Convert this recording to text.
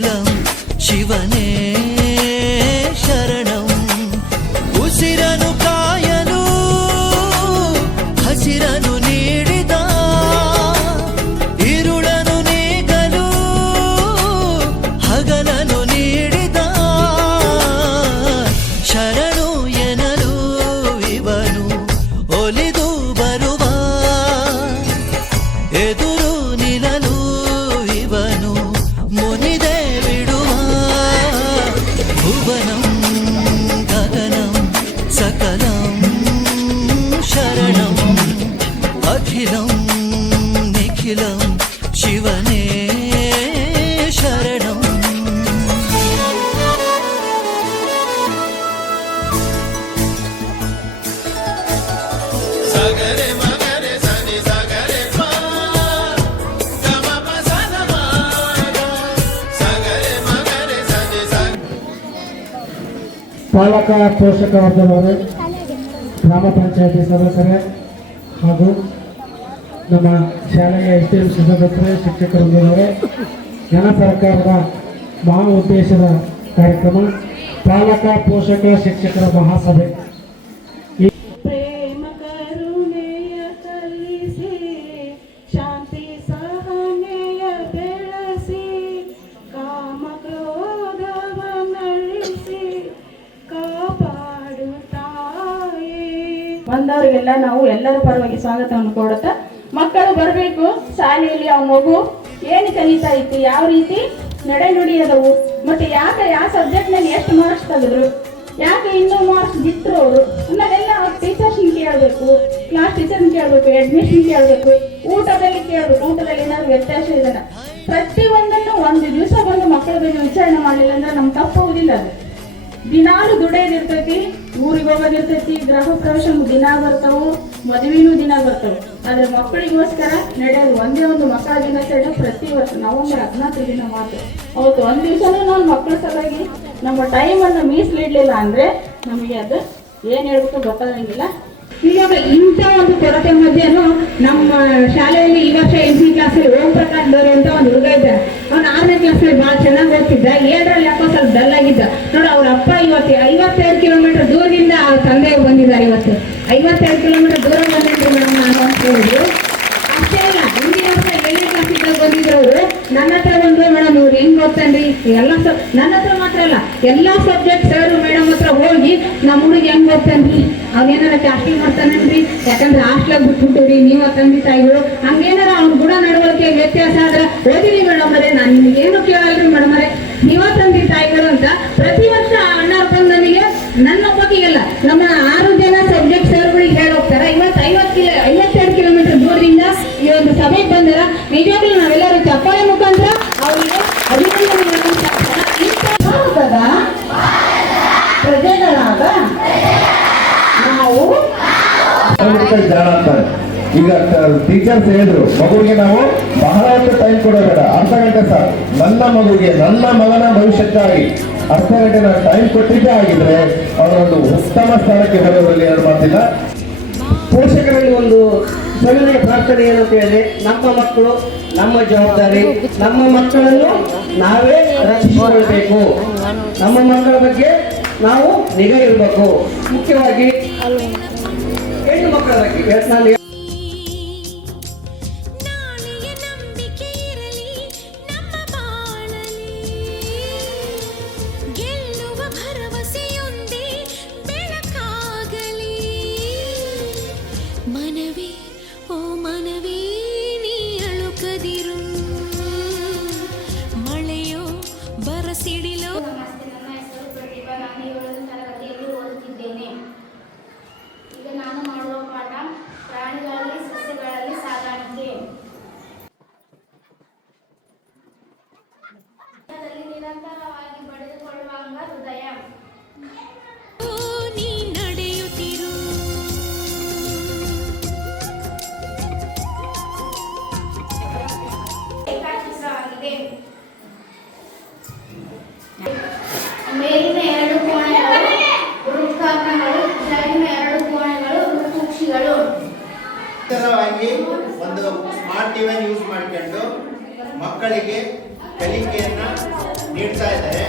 ನಿಖಿಲಂ ಶಿವನೇ ಶರಣಂ. ಉಸಿರನು ಕಾಯಲು ಹಸಿರನು ನೀಡಿದ, ಇರುಳನು ನೀಗಲು ಹಗಲನು ನೀಡಿದ, ಶರಣು ಎನಲು ಇವನು ಒಲಿದು ಬರುವ, ಎದುರು ನಿಲ್ಲಲು ಇವನು ಮುನಿದೆ ಬಿಡುವ. ಭುವನಂ ಗಗನಂ ಸಕಲಂ ಶರಣಂ ಅಖಿಲಂ ನಿಖಿಲಂ ಶಿವನೇ ಶರಣಂ. ಸಗರೆ ಮಗರೆ ಸನಿ ಸಗರೆ ಪಾ ಗಮ ಪಸನ ಮಾಗ ಸಗರೆ ಮಗರೆ ಸನಿ ಸಗ. ಪಾಲಕ ಪೋಷಕ ವರ್ಗದವರು, ಗ್ರಾಮ ಪಂಚಾಯತಿ ಸದಸ್ಯರೇ ಹಾಗೂ ನಮ್ಮ ಶಾಲೆಯ STM ಸದಸ್ಯರೇ, ಶಿಕ್ಷಕರೊಂದಿಗೆ ಜನ ಸರ್ಕಾರದ ಮಹಾ ಉದ್ದೇಶದ ಕಾರ್ಯಕ್ರಮ ಪಾಲಕ ಪೋಷಕ ಶಿಕ್ಷಕರ ಮಹಾಸಭೆ. ಪ್ರೇಮ ಕರುಣೆಯ ಕಲಿಸಿ, ಶಾಂತಿ ಸಹನೆಯ ಬೆಳೆಸಿ, ಕಾಮ ಕ್ರೋಧವನ್ನಳಿಸಿ ಕಾಪಾಡುತ್ತಾಯೇ. ಬಂದವರಿಗೆಲ್ಲ ನಾವು ಎಲ್ಲರ ಪರವಾಗಿ ಸ್ವಾಗತವನ್ನು ಕೊಡುತ್ತಾ, ಮಕ್ಕಳು ಬರಬೇಕು ಶಾಲೆಯಲ್ಲಿ. ಆ ಮಗು ಏನು ಕಲಿತಾ ಇತ್ತು, ಯಾವ ರೀತಿ ನಡೆನುಡಿ ಅದವು, ಮತ್ತೆ ಯಾಕೆ ಯಾವ ಸಬ್ಜೆಕ್ಟ್ನಲ್ಲಿ ಎಷ್ಟು ಮಾರ್ಕ್ಸ್ ತೆಗೆದ್ರು, ಯಾಕೆ ಇನ್ನೂ ಮಾರ್ಕ್ಸ್ ಬಿಟ್ಟರು ಅವರು ಅನ್ನೋದೆಲ್ಲ ಟೀಚರ್ಸ್ನ ಕೇಳಬೇಕು, ಕ್ಲಾಸ್ ಟೀಚರ್ನ ಕೇಳಬೇಕು, ಅಡ್ಮಿಷನ್ ಕೇಳಬೇಕು, ಊಟದಲ್ಲಿ ಕೇಳಬೇಕು, ಊಟದಲ್ಲಿ ಏನಾದ್ರು ವ್ಯತ್ಯಾಸ ಇದೆಯಾ, ಪ್ರತಿಯೊಂದನ್ನು ಒಂದು ದಿವಸ ಬಂದು ಮಕ್ಕಳ ಬಗ್ಗೆ ವಿಚಾರಣೆ ಮಾಡಲಿಲ್ಲ ಅಂದ್ರೆ ನಮ್ಗೆ ತಪ್ಪುವುದಿಲ್ಲ. ಅದು ದಿನಾಲು ದುಡಿಯೋದಿರ್ತೈತಿ, ಊರಿಗೆ ಹೋಗೋದಿರ್ತೈತಿ, ಗೃಹ ಪ್ರವೇಶ ದಿನ ಬರ್ತಾವು, ಮದುವೆನೂ ದಿನ ಬರ್ತಾವೆ. ಆದ್ರೆ ಮಕ್ಕಳಿಗೋಸ್ಕರ ನಡೆಯೋದು ಒಂದೇ ಒಂದು ಮಕ್ಕಳ ದಿನಾಚರಣೆ ಪ್ರತಿ ವರ್ಷ ನವೆಂಬರ್ 14 ದಿನ ಮಾತ್ರ. ಅವತ್ತು ಒಂದು ದಿವಸನೂ ನಾನು ಮಕ್ಕಳ ಸಲುವಾಗಿ ನಮ್ಮ ಟೈಮನ್ನು ಮೀಸಲಿಡ್ಲಿಲ್ಲ ಅಂದ್ರೆ ನಮಗೆ ಅದು ಏನ್ ಹೇಳ್ಬೇಕು ಗೊತ್ತಾಗಂಗಿಲ್ಲ. ಇವಾಗ ಇಂಥ ಒಂದು ಕೊರತೆ ಮಧ್ಯೆನೂ ನಮ್ಮ ಶಾಲೆಯಲ್ಲಿ ಈ ವರ್ಷ 8ನೇ ಕ್ಲಾಸಲ್ಲಿ ಓಂ ಪ್ರಕಾಶ್ ದವರು ಅಂತ ಒಂದು ಹುಡುಗ ಇದ್ದ. ಅವ್ನು 6ನೇ ಕ್ಲಾಸಲ್ಲಿ ಭಾಳ ಚೆನ್ನಾಗಿ ಓದ್ತಿದ್ದ. 7ರಲ್ಲಿ ಯಾಕೋ ಸ್ವಲ್ಪ ಡಲ್ ಆಗಿದ್ದ. ನೋಡಿ, ಅವ್ರ ಅಪ್ಪ ಇವತ್ತು 52 ಕಿಲೋಮೀಟರ್ ದೂರದಿಂದ ಅವ್ರ ತಂದೆ ಬಂದಿದ್ದಾರೆ. ಇವತ್ತು 52 ಕಿಲೋಮೀಟರ್ ದೂರ ಬಂದಿದ್ರು ಮೇಡಮ್ ನಾನು ಅಂತ ಹೇಳಿದ್ರು. ಅಷ್ಟೇ ಅಲ್ಲ, ಹಿಂದಿನ ವರ್ಷ 7ನೇ ಕ್ಲಾಸ್ ಇದ್ದಾಗ ಬಂದಿದ್ರು ಅವರು. ನನ್ನ ಹತ್ರ ಬಂದ್ರು, ಮೇಡಮ್ ಇವ್ರು ಹೆಂಗ್ ಓದ್ತಾನ್ರಿ ಎಲ್ಲ ನನ್ನ ಹತ್ರ ಮಾತ್ರ ಅಲ್ಲ ಎಲ್ಲಾ ಸಬ್ಜೆಕ್ಟ್ ಸರ್ ಮೇಡಮ್ ಹತ್ರ ಹೋಗಿ ನಮ್ಮ ಹುಡುಗಿ ಹೆಂಗ್ ಓದ್ತಾನ್ರಿ, ಅವ್ನೇನಾರ ಜಾಸ್ತಿ ಮಾಡ್ತಾನನ್ರಿ, ಯಾಕಂದ್ರೆ ಹಾಸ್ಟ್ಲಾಗ ಬಿಟ್ಬಿಟ್ಟಿವ್ರಿ ನೀವು ತಂದೆ ತಾಯಿಗಳು, ಹಂಗೇನಾರ ಅವ್ನ ಗುಣ ನಡವಳಿಕೆ ವ್ಯತ್ಯಾಸ ಆದ್ರೆ ಓದಿರಿ ಮೇಡಮ್ ಅವರೇ, ನಾನು ನಿಮ್ಗೇನು ಕೇಳಲ್ರಿ ಮೇಡಮ್ ಅವರೇ, ನೀವ ತಂದೆ ತಾಯಿಗಳು ಅಂತ ಪ್ರತಿ ವರ್ಷ ಅಣ್ಣವ್ರು ಬಂದು ನನಗೆ ನನ್ನ ಒಬ್ಬಕಿಗೆಲ್ಲ ನಮ್ಮ 6 ಜನ ಸಬ್ಜೆಕ್ಟ್ ಸರ್ಗಳಿಗೆ ಹೇಳೋಗ್ತಾರ. ಇವತ್ತು 52 ಕಿಲೋಮೀಟರ್ ದೂರದಿಂದ ಈ ಒಂದು ಸಭೆಗೆ ಬಂದಾರ. ನಿಜವಾಗ್ಲೂ ನಾವೆಲ್ಲರೂ ಚಪ್ಪಾಳೆ ಮುಖಾಂತರ ಅವರಿಗೆ ಅಭಿನಂದನೆ ಪ್ರಜೆಗಳಾಗ ನಾವು ಜಾಣ ಅಂತಾರೆ. ಈಗ ಟೀಚರ್ಸ್ ಹೇಳಿದ್ರು, ಮಗುವಿಗೆ ನಾವು ಬಹಳ ಹೊತ್ತು ಟೈಮ್ ಕೊಡೋಬೇಡ, ಅರ್ಧ ಗಂಟೆ ಸರ್. ನನ್ನ ಮಗುಗೆ, ನನ್ನ ಮಗನ ಭವಿಷ್ಯಕ್ಕಾಗಿ ಅರ್ಧ ಗಂಟೆ ನಾನು ಟೈಮ್ ಕೊಟ್ಟಿದ್ದೇ ಆಗಿದ್ರೆ ಅವರೊಂದು ಉತ್ತಮ ಸ್ಥಾನಕ್ಕೆ ಬರೋದ್ರಲ್ಲಿ ಎರಡು ಮಾತಿಲ್ಲ. ಪೋಷಕರಲ್ಲಿ ಒಂದು ಸವಿನಯ ಪ್ರಾರ್ಥನೆ ಏನು ಅಂತ ಹೇಳಿದ್ರೆ, ನಮ್ಮ ಮಕ್ಕಳು ನಮ್ಮ ಜವಾಬ್ದಾರಿ, ನಮ್ಮ ಮಕ್ಕಳನ್ನು ನಾವೇ ರಕ್ಷಿಸಿಕೊಳ್ಬೇಕು, ನಮ್ಮ ಮಕ್ಕಳ ಬಗ್ಗೆ ನಾವು ನಿಗಾ ಇರಬೇಕು. ಮುಖ್ಯವಾಗಿ ಹೆಣ್ಣು ಮಕ್ಕಳ ಬಗ್ಗೆ ನಾನು ನಾನು ಮಾಡುವ ಪಾಠ ಪ್ರಾಣಿಗಳಲ್ಲಿ ಸಸ್ಯಗಳಲ್ಲಿ ಸಾಗಾಣಿಕೆ. ನಿರಂತರವಾಗಿ ಬಡಿದುಕೊಳ್ಳುವಾಗ ಹೃದಯ ನಡೆಯುತ್ತಿರು ರೇಖಾಚಿತ್ರವಾಗಿದೆ. ಮೇಲಿನ 2 ಕೋಣೆಗಳು ವೃತ್ತಾಕಾರಗಳು, ಕೆಳಗಿನ 2 ಕೋಣೆಗಳು ವೃತ್ತಪಕ್ಷಿಗಳು. ಒಂದು ಸ್ಮಾರ್ಟ್ ಟಿವಿ ಯೂಸ್ ಮಾಡ್ಕೊಂಡು ಮಕ್ಕಳಿಗೆ ಕಲಿಕೆಯನ್ನ ನೀಡ್ತಾ ಇದ್ದಾರೆ.